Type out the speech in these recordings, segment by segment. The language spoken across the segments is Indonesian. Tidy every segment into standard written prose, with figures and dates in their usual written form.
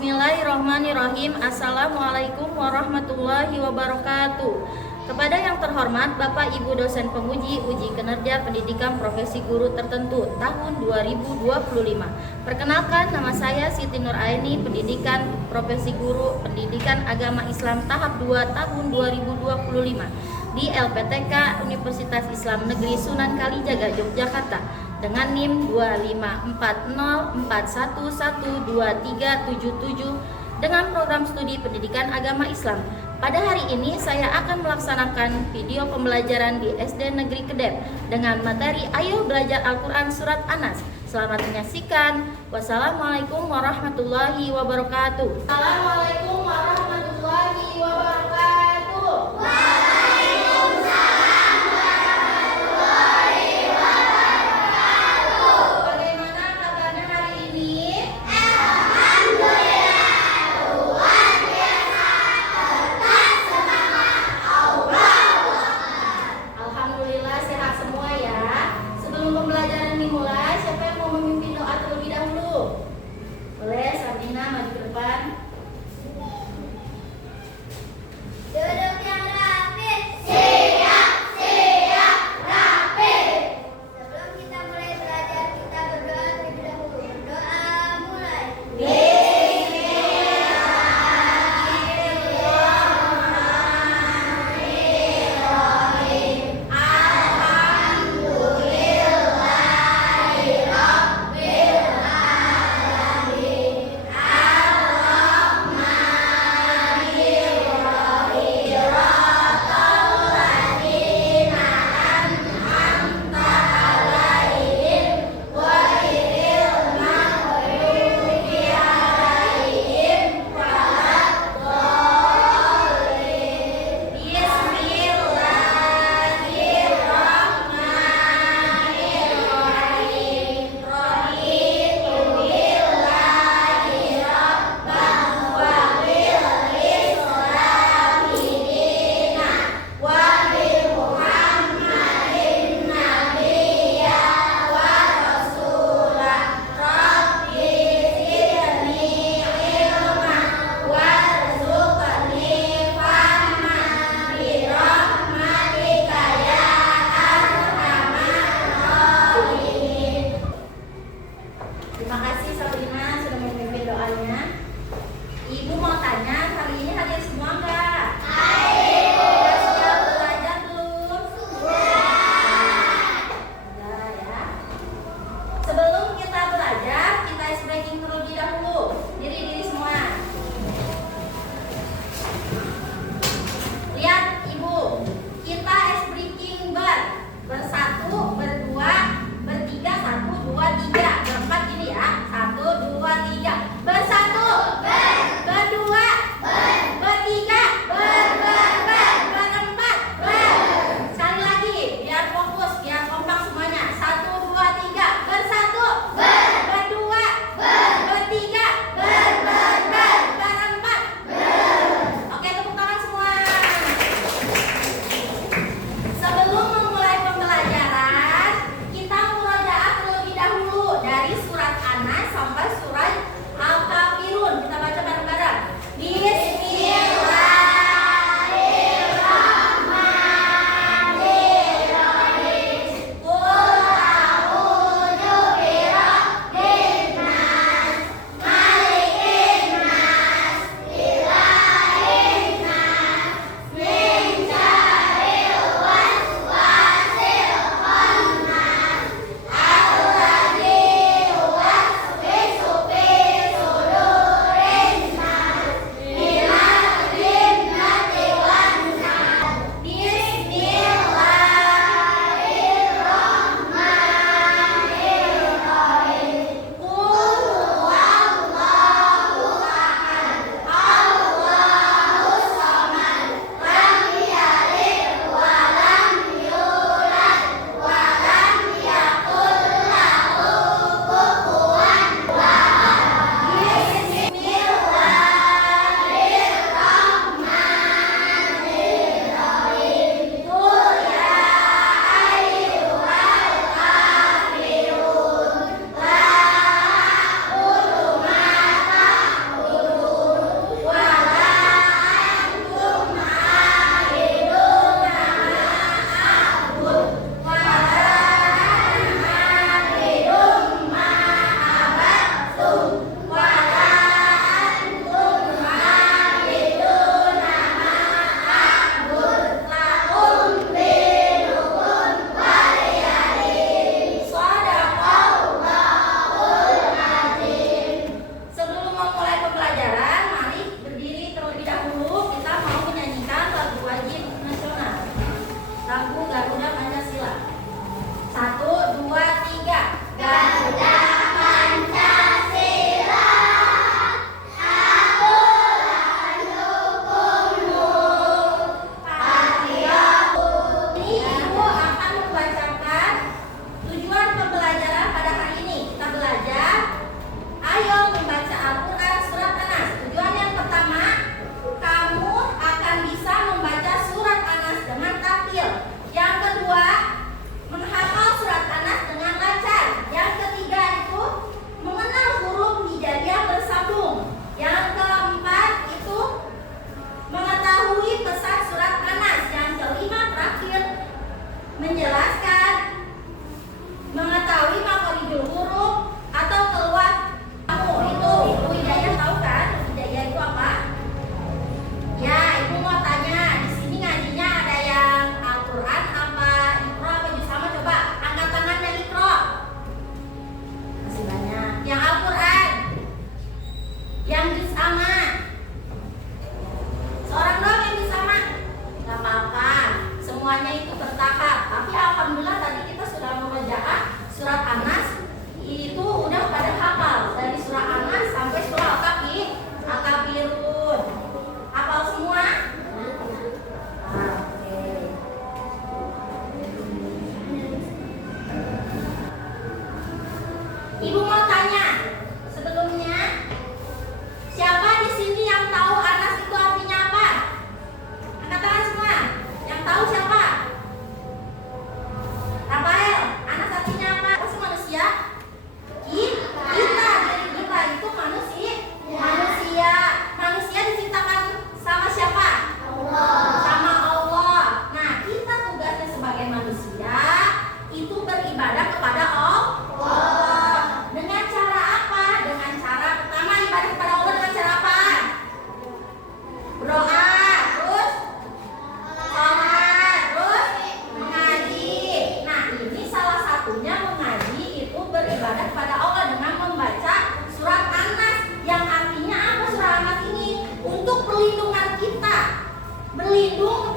Bismillahirrahmanirrahim. Assalamualaikum warahmatullahi wabarakatuh. Kepada yang terhormat Bapak Ibu dosen penguji uji kinerja pendidikan profesi guru tertentu tahun 2025. Perkenalkan, nama saya Siti Nur Aini, pendidikan profesi guru pendidikan agama Islam tahap 2 tahun 2025 di LPTK Universitas Islam Negeri Sunan Kalijaga, Yogyakarta dengan NIM 2540411237 dengan program studi pendidikan agama Islam. Pada hari ini saya akan melaksanakan video pembelajaran di SD Negeri Kedep dengan materi Ayo Belajar Al-Quran Surat Anas. Selamat menyaksikan. Wassalamualaikum warahmatullahi wabarakatuh. Assalamualaikum warahmatullahi wabarakatuh. Waalaikumsalam warahmatullahi wabarakatuh. Bagaimana kabarnya hari ini? Alhamdulillah sehat semua ya. Sebelum pembelajaran dimulai, siapa yang mau memimpin doa terlebih dahulu? Boleh, Sabrina maju ke depan.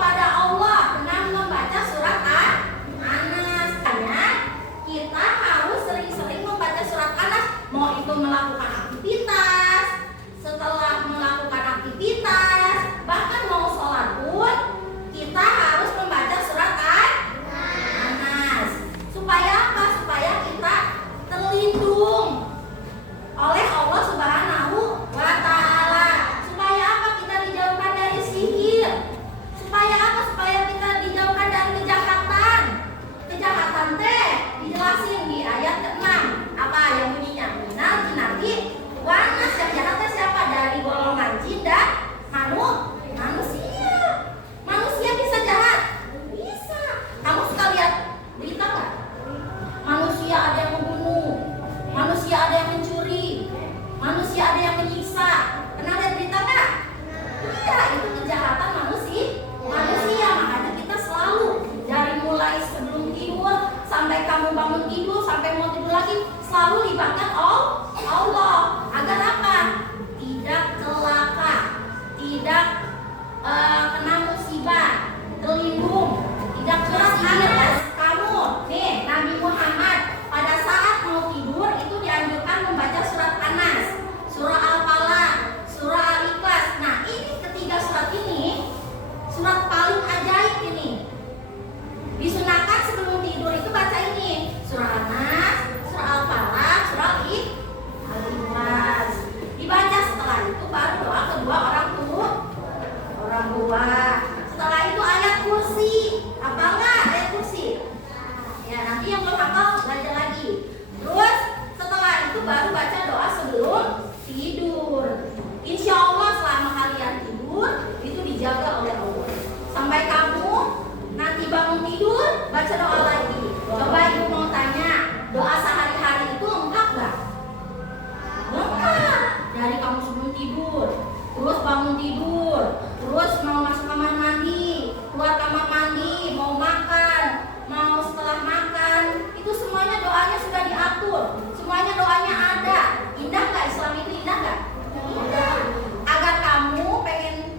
kepada Allah dengan membaca surat An-Nas. Kita harus sering-sering membaca surat An-Nas, mau itu melakukan aktivitas, setelah melakukan aktivitas, bahkan mau sholat pun kita harus membaca surat An-Nas. Supaya apa? Supaya kita terlindung oleh Allah Subhanahu wa Ta'ala. Supaya apa? Kita dijauhkan dari sihir. Supaya apa? Supaya kita dijauhkan dari kejahatan. Kejahatan teh dijelasin di ayat ke-6. Apa yang bunyinya? Minal jinnati wan nas. Yang jahatnya siapa? Dari golongan jin dan manusia. Manusia bisa jahat? Bisa. Kamu suka lihat berita nggak? Manusia ada yang membunuh, manusia ada yang mencuri, manusia ada yang menyiksa. Pernah lihat berita nggak? Iya, itu kejahatan manusia. Makanya kita selalu dari mulai sebelum tidur sampai kamu bangun tidur sampai mau tidur lagi selalu libatkan Allah. Agar apa? Tidak celaka, tidak kena musibah, terlindung, tidak tersihir. Kamu nih, Nabi Muhammad pada saat mau tidur itu dianjurkan membaca surat An-Nas, surah Al-Falaq, surah Al-Ikhlas. Nah, ini ketiga surat ini surat paling ajaib ini. Disunahkan sebelum tidur itu baca ini, surah An-Nas, surah Al-Falaq, surah Al-Ikhlas. Dibaca, setelah itu baru doa kedua orang tua. Setelah itu ayat kursi. Apa enggak ayat kursi? Ya, nanti yang belum hafal belajar lagi. Terus setelah itu baru baca doa sebelum tidur. Insya Allah selama kalian tidur itu dijaga oleh Allah. Sampai kamu nanti bangun tidur baca doa lagi. Coba ibu mau tanya, doa sehari-hari itu lengkap nggak? Lengkap. Dari kamu sebelum tidur, terus bangun tidur, terus mau masuk kamar mandi, keluar kamar mandi, mau makan, mau setelah makan, itu semuanya doanya sudah diatur, semuanya doanya ada. Indah nggak Islam itu? Indah nggak? Indah. Agar kamu pengen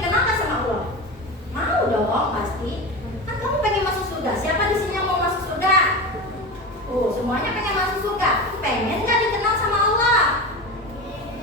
dikenalkan sama Allah. Mau dong pasti. Kan kamu pengen masuk surga. Siapa di sini yang mau masuk surga? Semuanya pengen masuk surga. Pengen nggak dikenal sama Allah?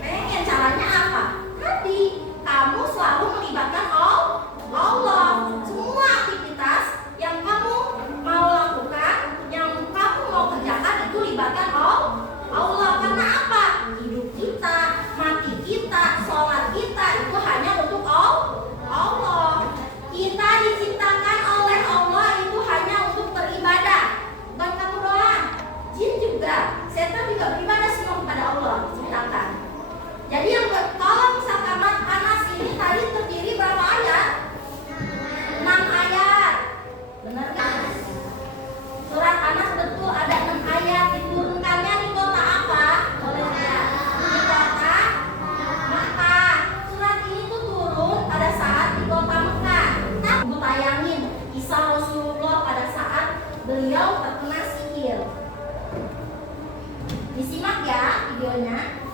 Pengen. Caranya apa? Tadi kamu selalu melibatkan Allah. Semua aktivitas yang kamu mau lakukan, yang kamu mau kerjakan itu libatkan Allah. Karena apa? Hidup kita, mati kita, sholat kita itu hanya untuk Allah. Kita diciptakan oleh Allah itu hanya untuk beribadah. Bukan kamu doang, jin juga, setan juga beribadah semua kepada Allah diciptakan. Jadi yang kalau misalkan Anas ini tadi terdiri berapa ayat? 6 ayat. Benar kan? Surat Anas betul ada 6 ayat. Diturunkannya di kota apa? Boleh lihat. Di kota Mekah. Surat ini tuh turun pada saat di kota Mekah. Nah, ibu tayangin kisah Rasulullah pada saat beliau terkena sihir. Disimak ya videonya.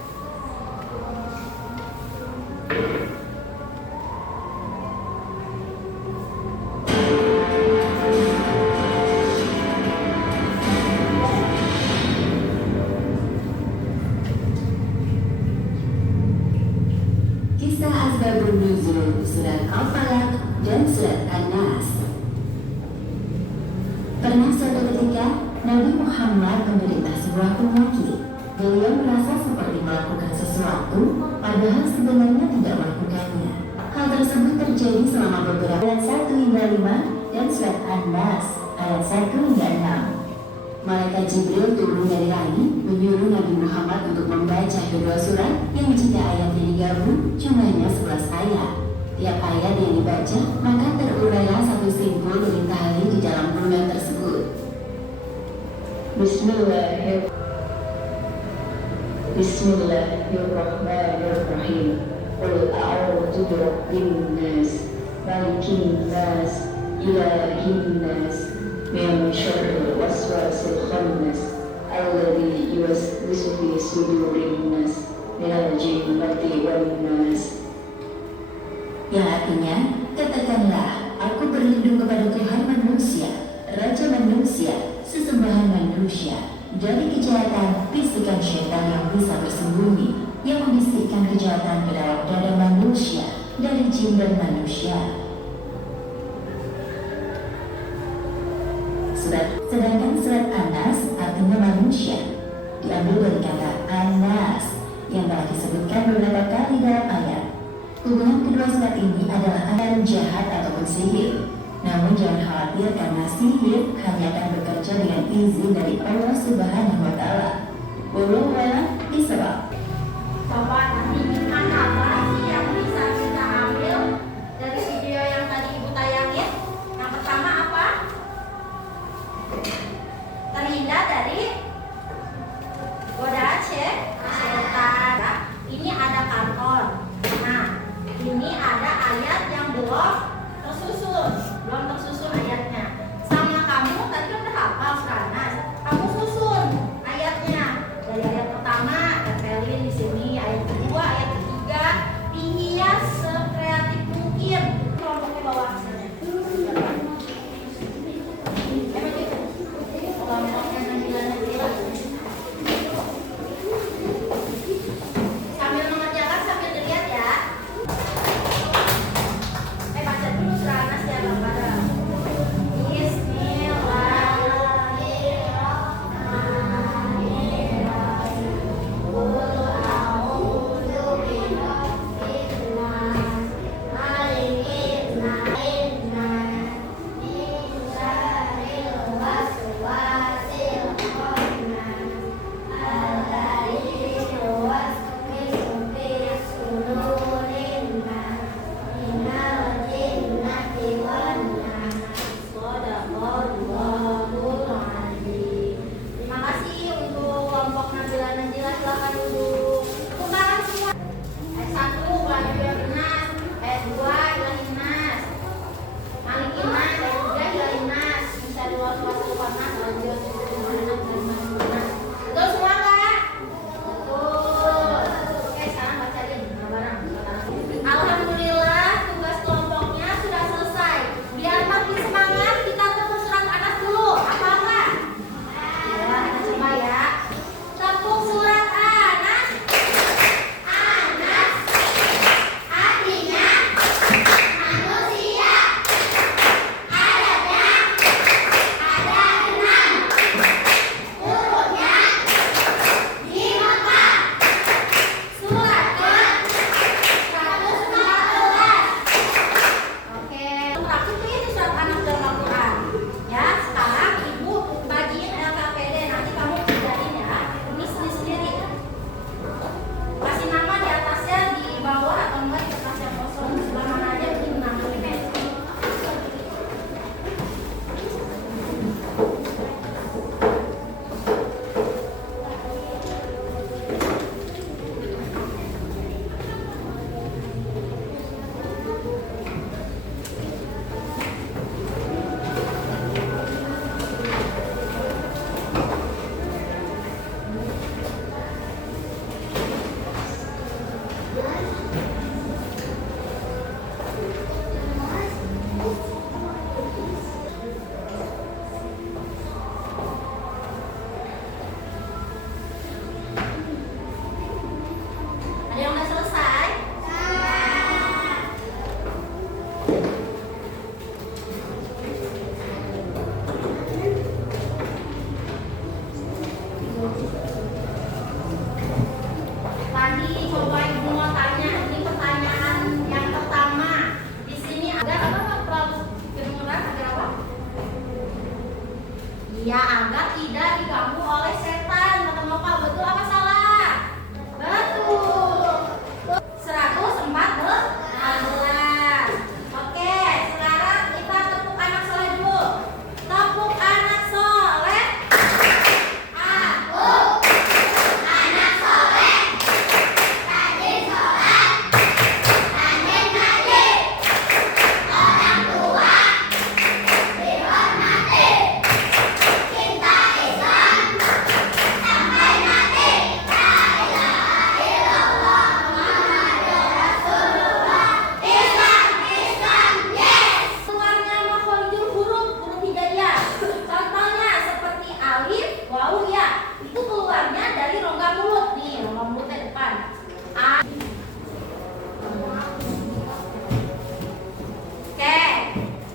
Kisah Asbabun Nuzul surat Al-Falaq dan surat An-Nas. Pernah suatu ketika Nabi Muhammad menderita sebuah penyakit. Beliau merasa seperti melakukan sesuatu, padahal sebenarnya tidak melakukannya. Hal tersebut terjadi selama beberapa ayat 1 hingga 5 dan surat An-Nas ayat 1 hingga 6. Malaikat Jibril turun dari langit menyuruh Nabi Muhammad untuk membaca kedua surat yang jika ayatnya digabung jumlahnya 11 ayat. Tiap ayat yang dibaca maka terurailah satu simpul berintahari di dalam kurungan tersebut. Bismillahirrahmanirrahim. Qul a'udzu birabbin nas, malikin nas, ilahin nas, min syarril waswasil khannas, alladzi yuwaswisu fi sudurin nas, minal jinnati wan nas. Yang artinya, katakanlah, berlindung kepada Tuhan manusia, Raja manusia, sesembahan manusia, dari kejahatan bisikan syaitan yang bisa bersembunyi, yang membisikkan kejahatan ke dalam dada manusia, dari jin dan manusia. Sedangkan surat Anas artinya manusia, diambil dari kata Anas yang telah disebutkan beberapa kali dalam ayat. Hubungan kedua surat ini adalah antara jahat ataupun sihir. Namun jangan khawatir karena sihir hanya akan bekerja dengan izin dari Allah Subhanahu wa Ta'ala. Wallahu a'lam bishawab. Coba tandingan apa sih yang bisa kita ambil dari video yang tadi Ibu tayangin? Yang pertama apa? Terhindar dari godaan setan. Ini ada kantor. Nah, ini ada ayat yang belum tersusun ayatnya. Sama kamu tadi kan udah hafal Franas. Kamu susun ayatnya dari ayat pertama Wau ya, itu keluarnya dari rongga mulut nih, rongga mulutnya depan. Oke,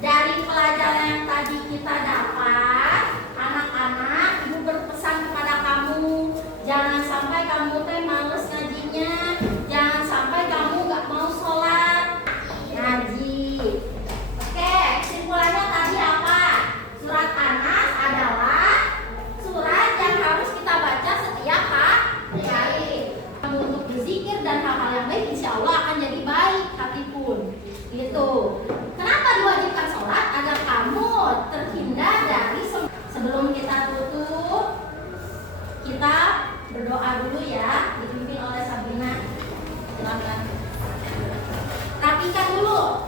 dari pelajaran yang tadi kita dapat, anak-anak, ibu berpesan kepada kamu, jangan sampai kamu teh males ngajinya, jangan sampai kamu gak mau sholat ngaji. Oke, kesimpulannya tadi apa? Surat An-Nas adalah surat yang harus kita baca setiap hari. Kamu untuk berzikir dan hal-hal yang baik, insya Allah akan jadi baik hati pun. Gitu. Kenapa diwajibkan sholat? Agar kamu terhindar dari sebelum kita tutup, kita berdoa dulu ya, dipimpin oleh Sabrina. Silakan. Rapikan dulu.